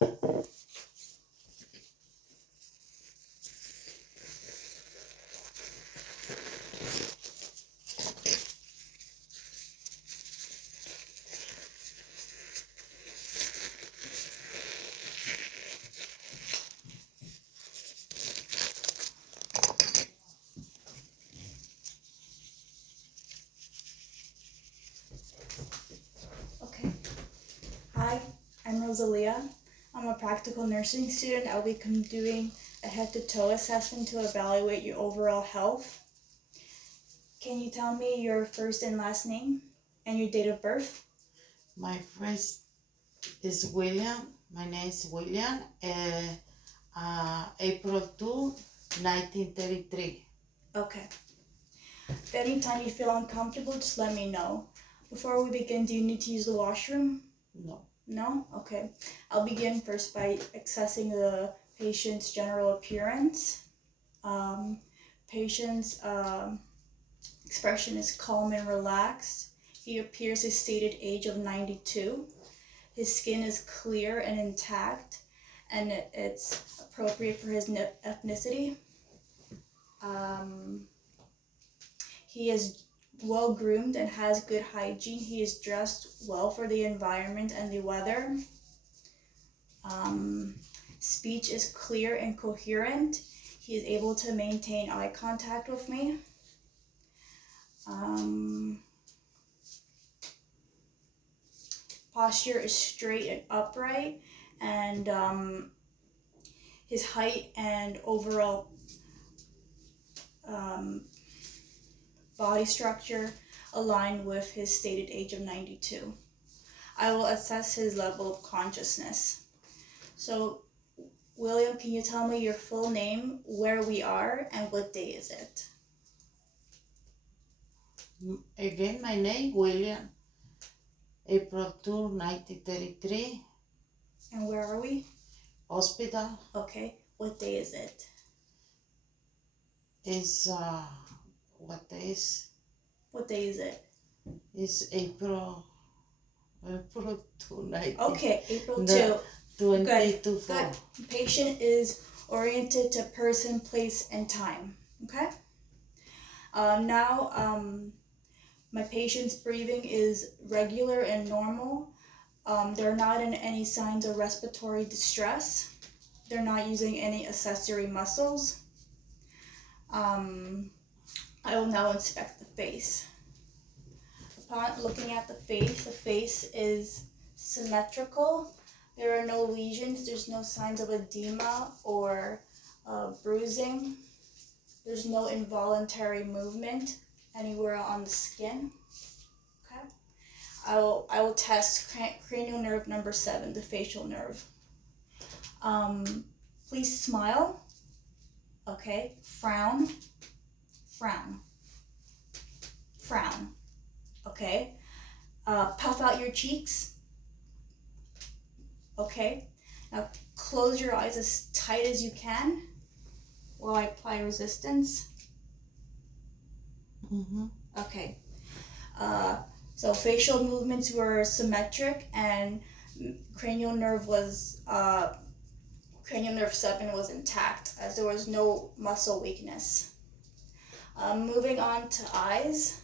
Okay. Hi, I'm Rosalia. I'm a practical nursing student. I'll be doing a head-to-toe assessment to evaluate your overall health. Can you tell me your first and last name and your date of birth? My first is William. My name is William. April 2, 1933. Okay. If anytime you feel uncomfortable, just let me know. Before we begin, do you need to use the washroom? No. No? Okay. I'll begin first by assessing the patient's general appearance. Patient's expression is calm and relaxed. He appears his stated age of 92. His skin is clear and intact, and it's appropriate for his ethnicity. He is well groomed and has good hygiene. He is dressed well for the environment and the weather. Speech is clear and coherent. He is able to maintain eye contact with me. Posture is straight and upright, and his height and overall body structure align with his stated age of 92. I will assess his level of consciousness. So, William, can you tell me your full name, where we are, and what day is it? Again, my name, William. April 2, 1933. And where are we? Hospital. Okay. What day is it? Is, what day is? What day is it? It's April 2, 19. Okay, April 2. 22. Good. Patient is oriented to person, place, and time. Okay? Now, my patient's breathing is regular and normal. They're not in any signs of respiratory distress. They're not using any accessory muscles. I will now inspect the face. Upon looking at the face is symmetrical. There are no lesions. There's no signs of edema or bruising. There's no involuntary movement anywhere on the skin. Okay. I will test cranial nerve number 7, the facial nerve. Please smile. Okay. Frown. Frown. Frown. Okay. Puff out your cheeks. Okay. Now close your eyes as tight as you can while I apply resistance. Okay. So facial movements were symmetric, and cranial nerve 7 was intact, as there was no muscle weakness. Moving on to eyes.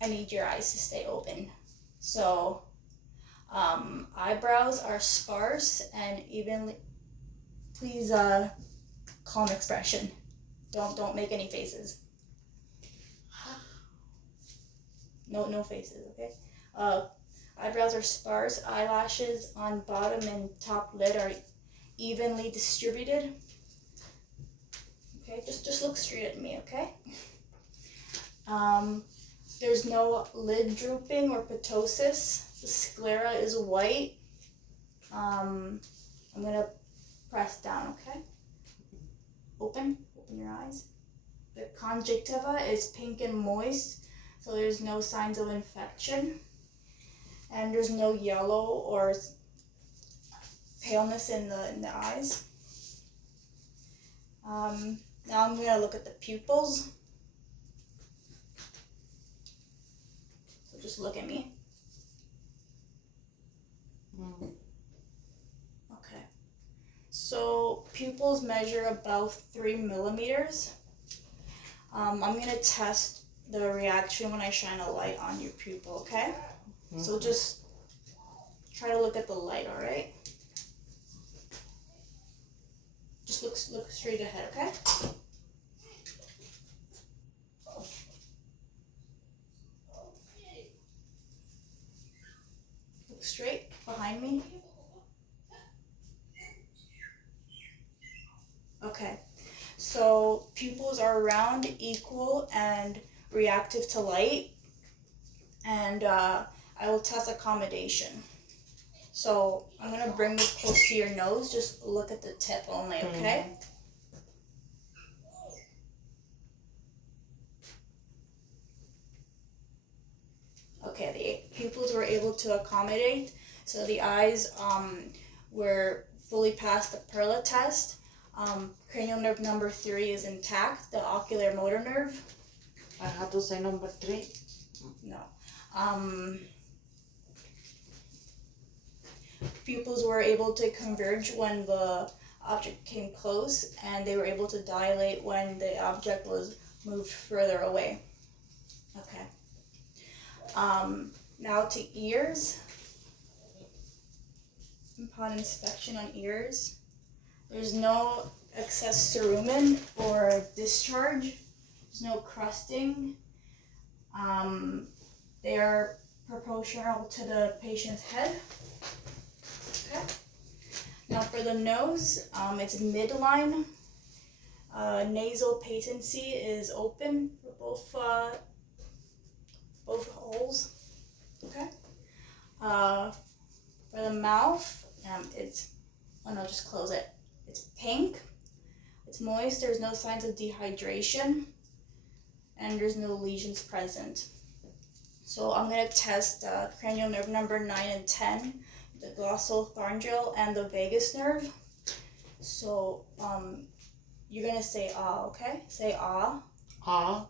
I need your eyes to stay open. So eyebrows are sparse and evenly. Please calm expression. Don't make any faces. No faces, okay? Eyebrows are sparse. Eyelashes on bottom and top lid are evenly distributed. Okay, just look straight at me, okay? There's no lid drooping or ptosis. The sclera is white. I'm gonna press down, okay? Open your eyes. The conjunctiva is pink and moist, so there's no signs of infection. And there's no yellow or paleness in the eyes. Now I'm gonna look at the pupils. So just look at me. So pupils measure about 3 millimeters. I'm gonna test the reaction when I shine a light on your pupil, okay? So just try to look at the light, all right? Just look straight ahead, okay? Look straight behind me. Okay. So pupils are round, equal, and reactive to light. And I will test accommodation. So I'm gonna bring this close to your nose. Just look at the tip only, okay? Okay, the pupils were able to accommodate. So the eyes were fully past the Perla test. Cranial nerve number 3 is intact. The ocular motor nerve. I have to say number 3. No. Pupils were able to converge when the object came close, and they were able to dilate when the object was moved further away. Okay. Now to ears. Upon inspection on ears, there's no excess cerumen or discharge. There's no crusting. They are proportional to the patient's head. Okay. Now for the nose, it's midline. Nasal patency is open for both holes. Okay. For the mouth, just close it. It's pink. It's moist. There's no signs of dehydration, and there's no lesions present. So I'm gonna test cranial nerve number 9 and 10, the glossopharyngeal and the vagus nerve. So you're gonna say ah, okay? Say ah. Ah.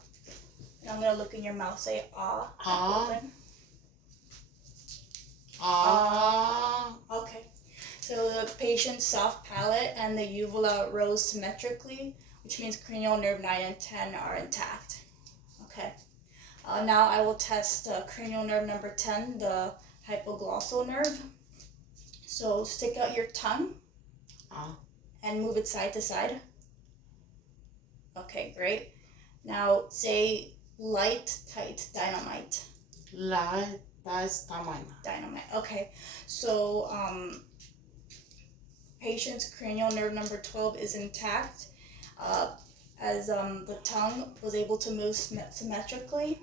And I'm gonna look in your mouth. Say ah. Ah. Open. Ah. Okay. So the patient's soft palate and the uvula rose symmetrically, which means cranial nerve 9 and 10 are intact. Okay. Now I will test cranial nerve number 10, the hypoglossal nerve. So stick out your tongue and move it side to side. Okay, great. Now say light, tight, dynamite. Light, tight, dynamite. Okay, so patient's cranial nerve number 12 is intact, as the tongue was able to move symmetrically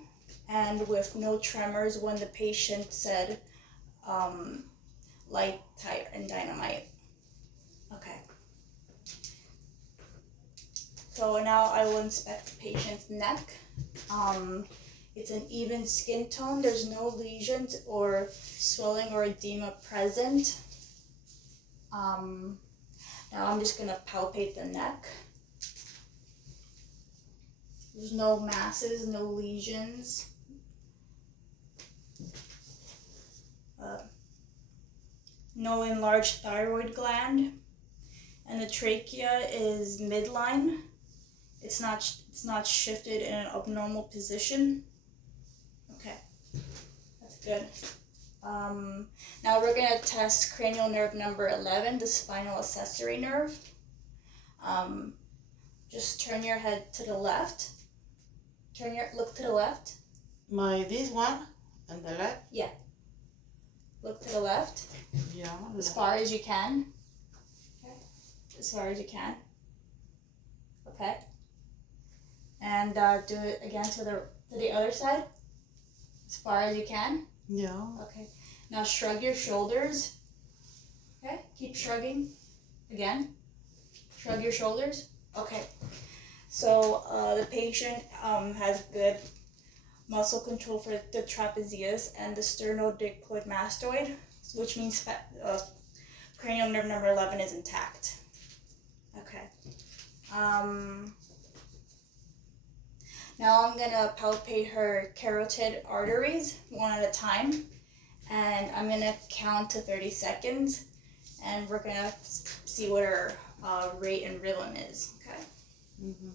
and with no tremors when the patient said light, tight, and dynamite. Okay. So now I will inspect the patient's neck. It's an even skin tone. There's no lesions or swelling or edema present. Now I'm just gonna palpate the neck. There's no masses, no lesions. No enlarged thyroid gland. And the trachea is midline. It's not shifted in an abnormal position. Okay, that's good. Now we're gonna test cranial nerve number 11, the spinal accessory nerve. Just turn your head to the left. Look to the left. This one on the left? Yeah. Look to the left. Yeah. As far as you can. Okay. As far as you can. Okay. And do it again to the other side. As far as you can. Yeah. Okay. Now shrug your shoulders. Okay. Keep shrugging. Again. Shrug your shoulders. Okay. So the patient has good muscle control for the trapezius and the sternodictyloid mastoid, which means cranial nerve number 11 is intact. Okay. Now I'm gonna palpate her carotid arteries one at a time, and I'm gonna count to 30 seconds, and we're gonna see what our rate and rhythm is. Okay. Mhm.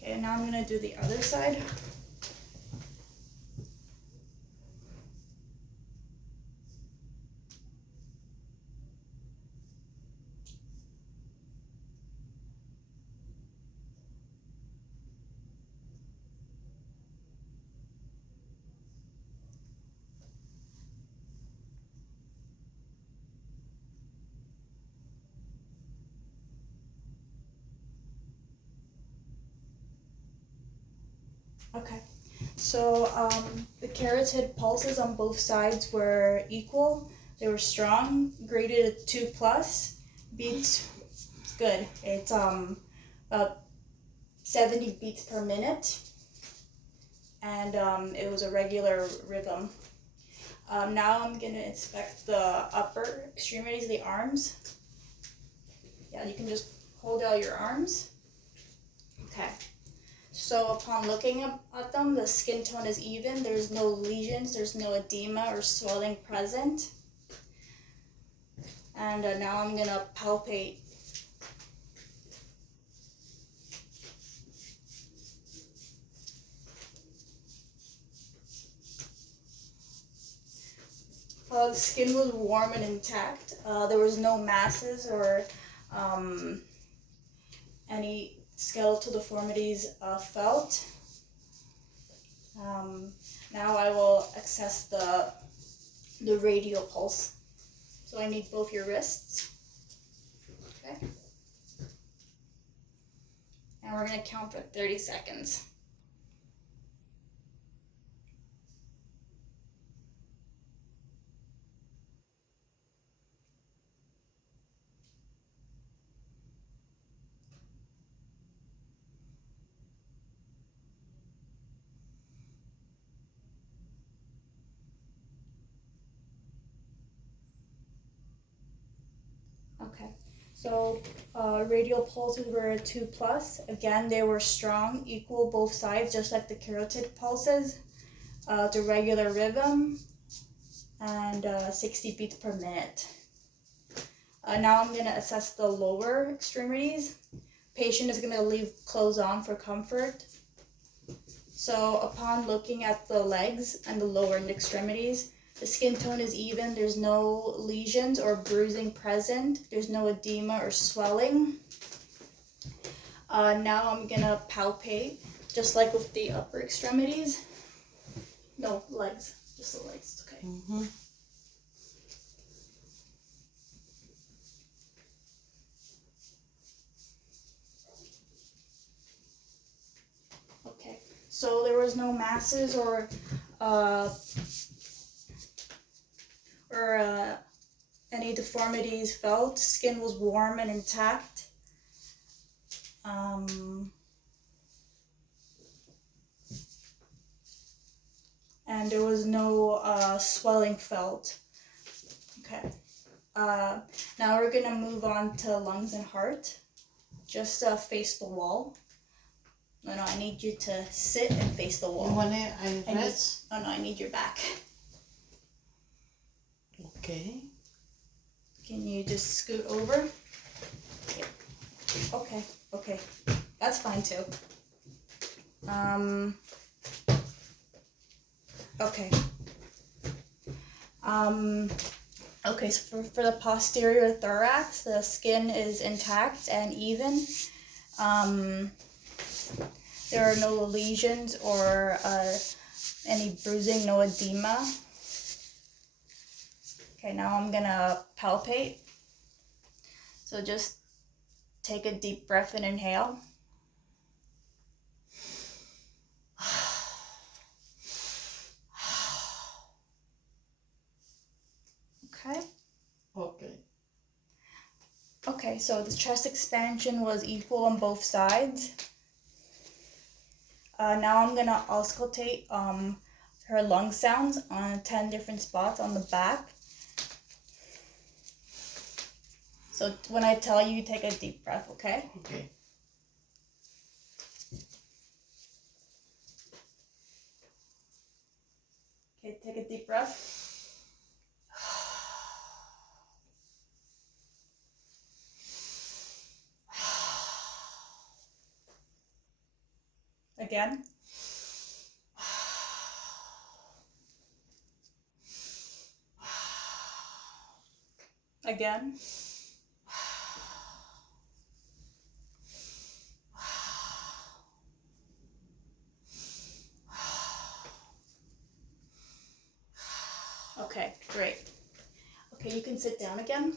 Okay, and now I'm gonna do the other side. Okay, so the carotid pulses on both sides were equal. They were strong, graded a 2 plus. Beats good. It's about 70 beats per minute, and it was a regular rhythm. Now I'm gonna inspect the upper extremities, the arms. Yeah, you can just hold out your arms. Okay. So upon looking at them, the skin tone is even. There's no lesions, there's no edema or swelling present. And now I'm gonna palpate. The skin was warm and intact. There was no masses or any skeletal deformities felt. Now I will assess the radial pulse. So I need both your wrists. Okay. And we're gonna count for 30 seconds. Okay, so radial pulses were a 2 plus. Again, they were strong, equal both sides, just like the carotid pulses. The regular rhythm and 60 beats per minute. Now I'm gonna assess the lower extremities. Patient is gonna leave clothes on for comfort. So upon looking at the legs and the lower extremities, the skin tone is even. There's no lesions or bruising present. There's no edema or swelling. Now I'm gonna palpate, just like with the upper extremities. No, legs, just the legs, okay. Mhm. Okay, so there was no masses or any deformities felt. Skin was warm and intact. And there was no swelling felt. Okay. Now we're gonna move on to lungs and heart. Just face the wall. No, I need you to sit and face the You wall. want it? I rest? Oh no, I need your back. Okay. Can you just scoot over? Okay, okay. That's fine too. Okay. Okay, so for the posterior thorax, the skin is intact and even. There are no lesions or any bruising, no edema. Okay, now I'm gonna palpate. So just take a deep breath and inhale. Okay. Okay. Okay, so the chest expansion was equal on both sides. Now I'm gonna auscultate her lung sounds on 10 different spots on the back. So when I tell you, take a deep breath, okay? Okay. Okay, take a deep breath. Again. Again. Okay, great. Okay, you can sit down again.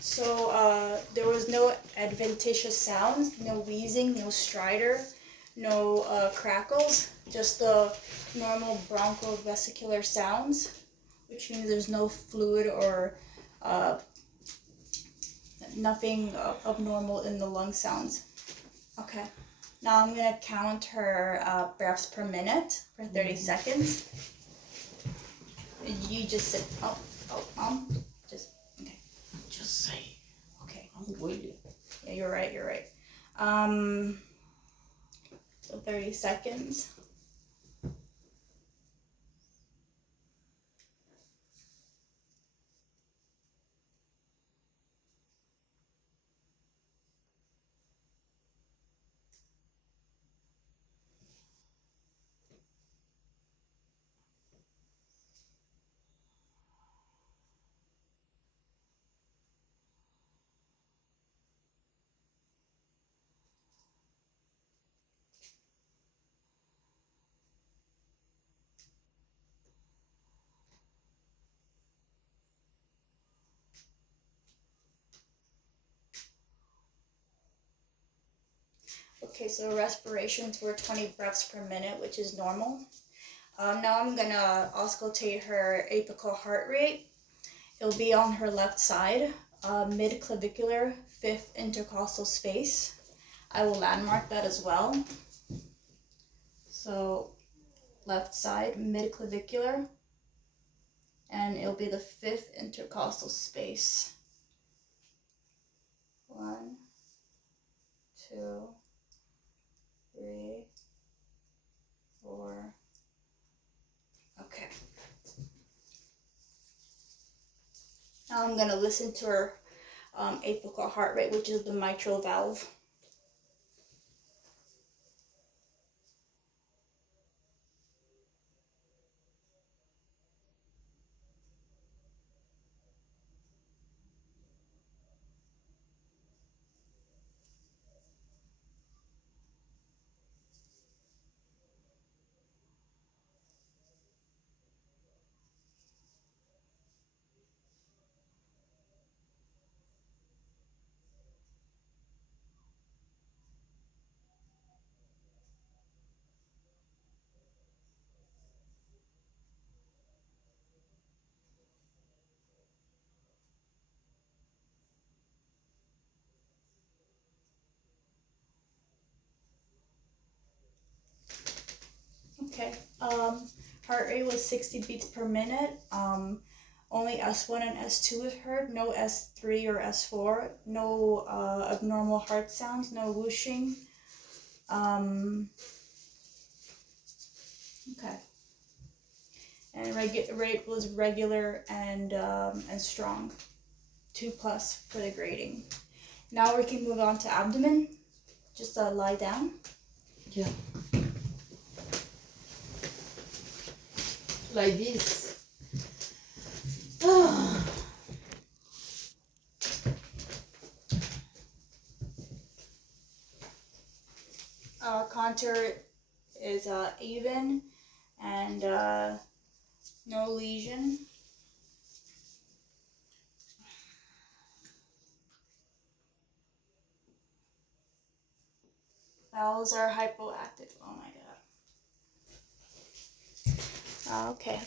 So there was no adventitious sounds, no wheezing, no stridor, no crackles, just the normal bronchovesicular sounds, which means there's no fluid or nothing abnormal in the lung sounds. Okay, now I'm gonna count her breaths per minute for 30 seconds. You just sit. Just okay. Just say. Okay. I'm waiting. Yeah, you're right. So 30 seconds. Okay, so respirations were 20 breaths per minute, which is normal. Now I'm gonna auscultate her apical heart rate. It'll be on her left side, mid-clavicular, 5th intercostal space. I will landmark that as well. So left side, mid-clavicular, and it'll be the 5th intercostal space. 1, 2, 3, 4. Okay. Now I'm going to listen to her apical heart rate, which is the mitral valve. Okay. Heart rate was 60 beats per minute. Only S1 and S2 was heard, no S3 or S4, no abnormal heart sounds, no whooshing. Okay. And rate was regular and strong, 2+ for the grading. Now we can move on to abdomen. Just lie down. Yeah. Like this. Contour is even and no lesion. Bowels are hypoactive. Oh my god. Okay.